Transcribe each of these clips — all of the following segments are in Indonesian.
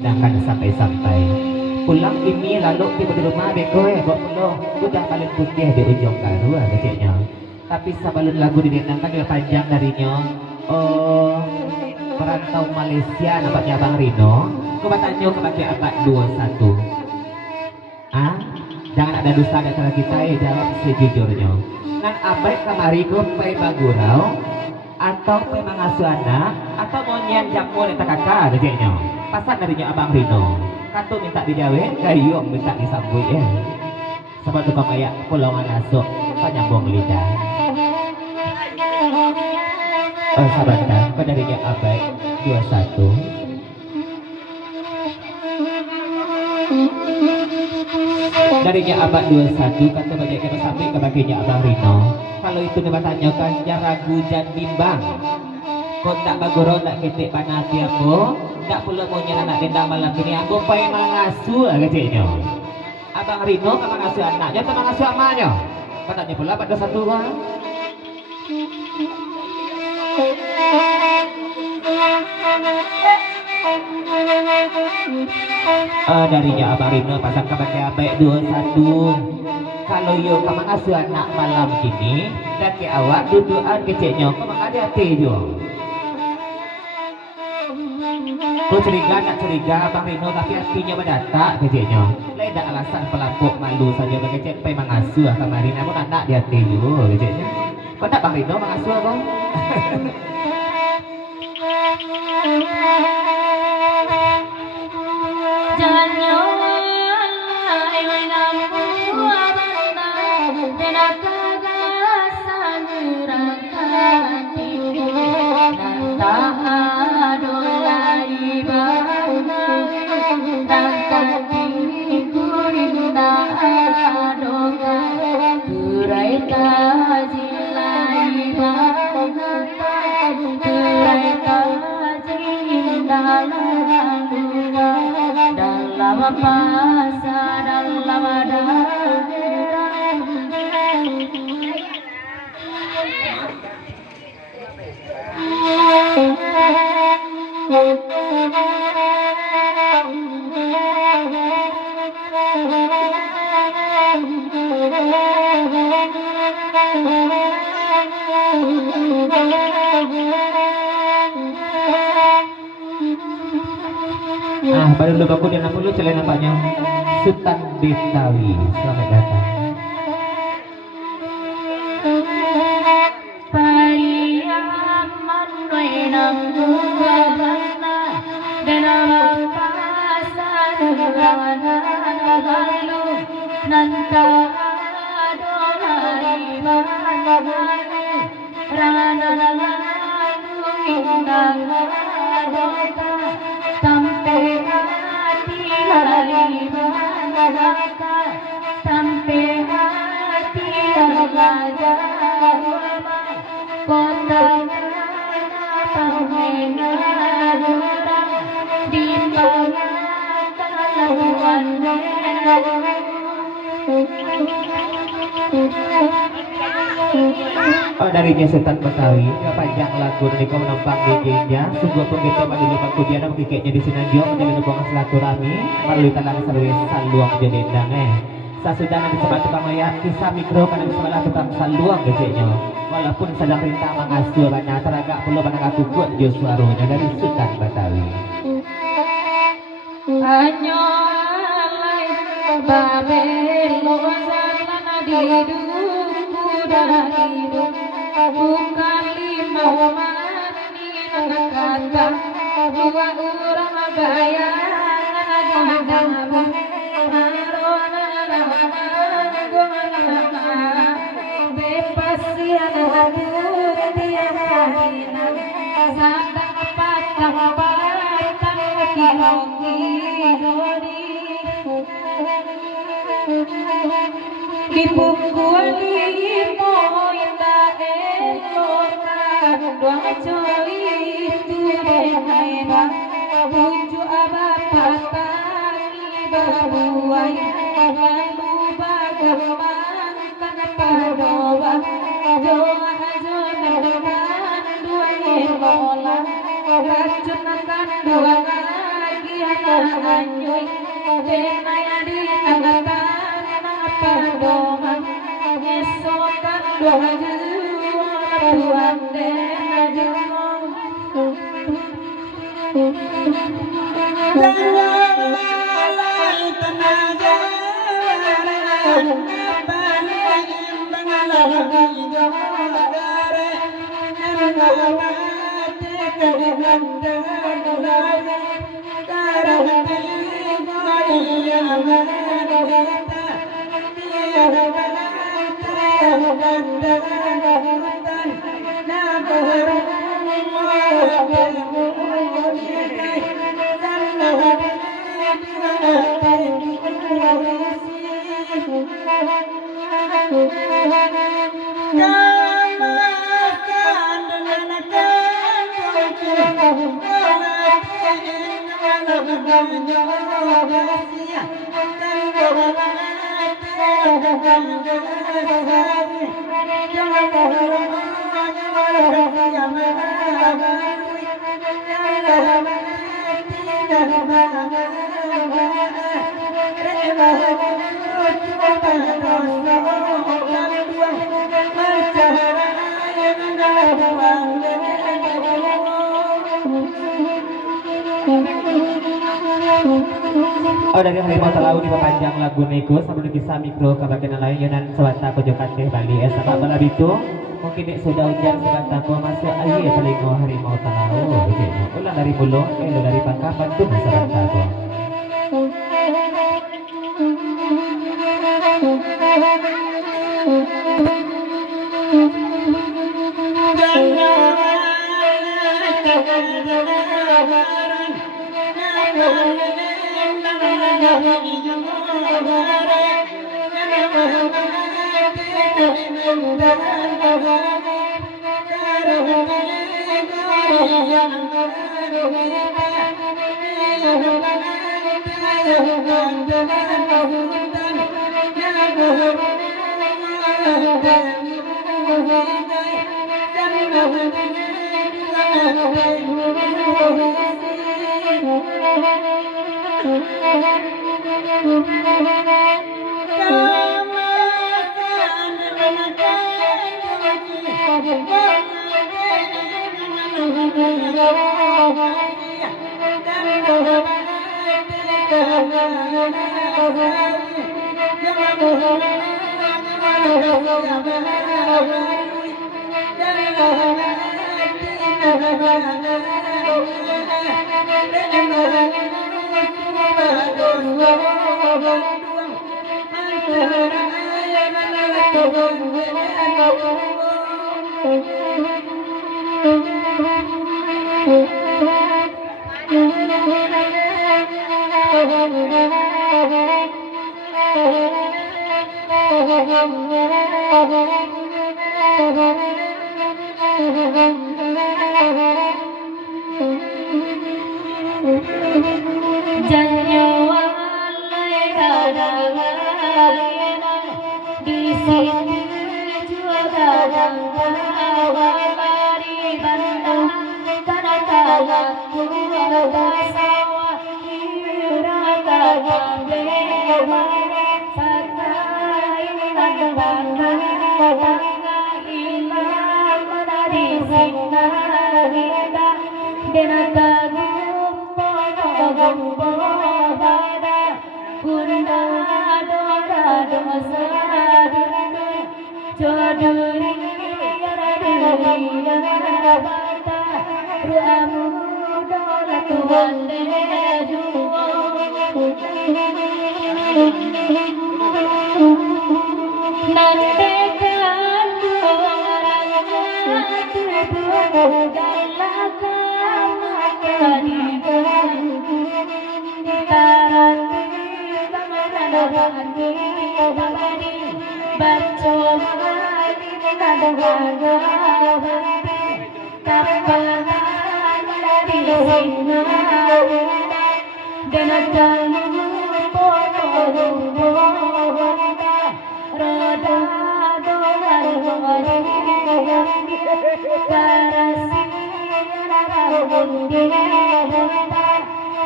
dan akan sampai-sampai pulang ini lalu tiba di rumah bekoy kok belum udah paling putih di ujung karu kecilnya tapi sebelum lagu didenangkan juga panjang darinya oh perantau Malaysia nampaknya Bang Rino kebatannya kebaca abad 21 ah jangan ada dusta di antara kita ya jawab sejujurnya nan abad kamari gue pai bagurau atau pai mangasuh anak atau mau nyian jamu neta kakak kecilnya pasan darinya Abang Rino katu minta dijawe gayung minta disambui sebab tukang kayak pulauan asuk penyambung lidah sahabat kan darinya abad 21 darinya abad 21 kata banyak kita sampai ke bagiannya Abang Rino kalau itu dibatanyakan cara hujan bimbang kau tak bagoro tak ketik panah tiapo tak perlu mau anak dendang malam ini aku pengen mengasuh kecilnya Abang Rino kan mengasuh anaknya atau mengasuh amanya katanya pula pada satu orang darinya Abang Rino pasang kebaca abad 21 kalau yo kamu ngasuh anak malam kini dan ke awak duduan kecilnya kamu ada hati juga ku curiga nak curiga Abang Rino tapi hatinya berdata kecilnya leda alasan pelampuk malu saja bagi kecil pengen mengasuh kemarin namun anak di hati juga kecilnya kau tak Bang Rino mengasuh kau baru lupa aku dan apa lu celana nampaknya Sultan Betawi selamat datang darinya Sultan Betawi ya panjang lagu dari kau menampang DJ-nya sungguh pun kita pada lupa kudiana mengikatnya di Sinanjo menjadi hubungan silaturahmi melalui talang servis saluang jodendang sasudah nanti sebab tukang maya kisah mikro karena sebelah tukang saluang DJ-nya walaupun sedang rintang mengasuh banyak teragak perlu banyak aku kuat jauh suaranya dari Sultan Betawi hanya babel lozana didukku dari hidup bukan lima mati kata dua orang gaya bebas yang putih sadang patang patang kiri di punggung limo indah elokan dua coy itu benaira buju abah tani berbuai lalu bagaimana padoa joa jonakan dua elola racunakan dua lagi anyoy denaya di angatan apa doang esokan doa Tuhan dena jumong jangan tenaga Oh dari harimau talau diperpanjang lagu nego sambil kisah mikro ke bagian lain yunan sewata pojokan teh Bali sama bala bitu mungkin dek sudah hujan sewata ko masuk aye telingo harimau talau ulang dari mulo lo dari pangkapan tuh sewata ko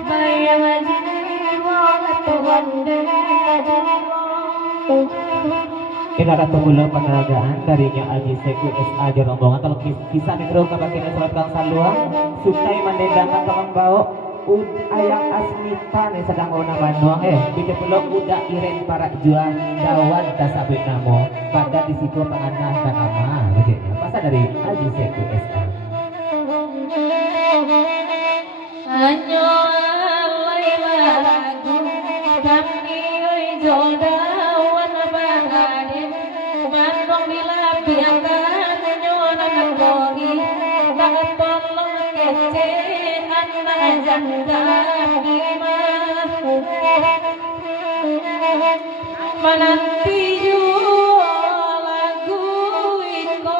bayang jiwa Tuhan Inara tunggulo penghargaan darinya Aji Seku SA di rombongan kalau kisah mikro kabakin surat kang saluang sukai mendendangan teman bau ayang asmita nih sedang una manuang bisa pelok udah iren para jual dawan kasabit namo pada disiko penganah dan ama begini pasal dari Aji Seku SA Anyo alay lagu kami oi jodawan bangadin mandong dilapiakan nyoran bogi katolong kece anak janda bima menanti lagu iko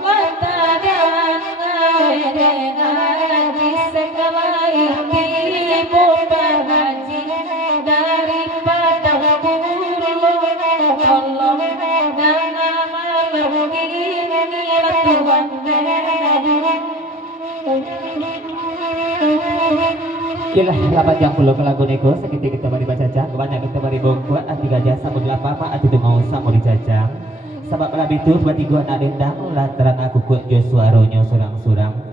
lantaran ngaji segala ibu berhaji daripada burung tolong dan amal inilah Tuhan Kilah lapan jam puluh ke lagu nego sekitar kita bari bacacang kebanyakan kita bari bongkuat ati gajah sabun lapama ati tungau mau dicacang sabab labi itu tiba tiga anak dendang lantaran aku kuat jo suaronya surang-surang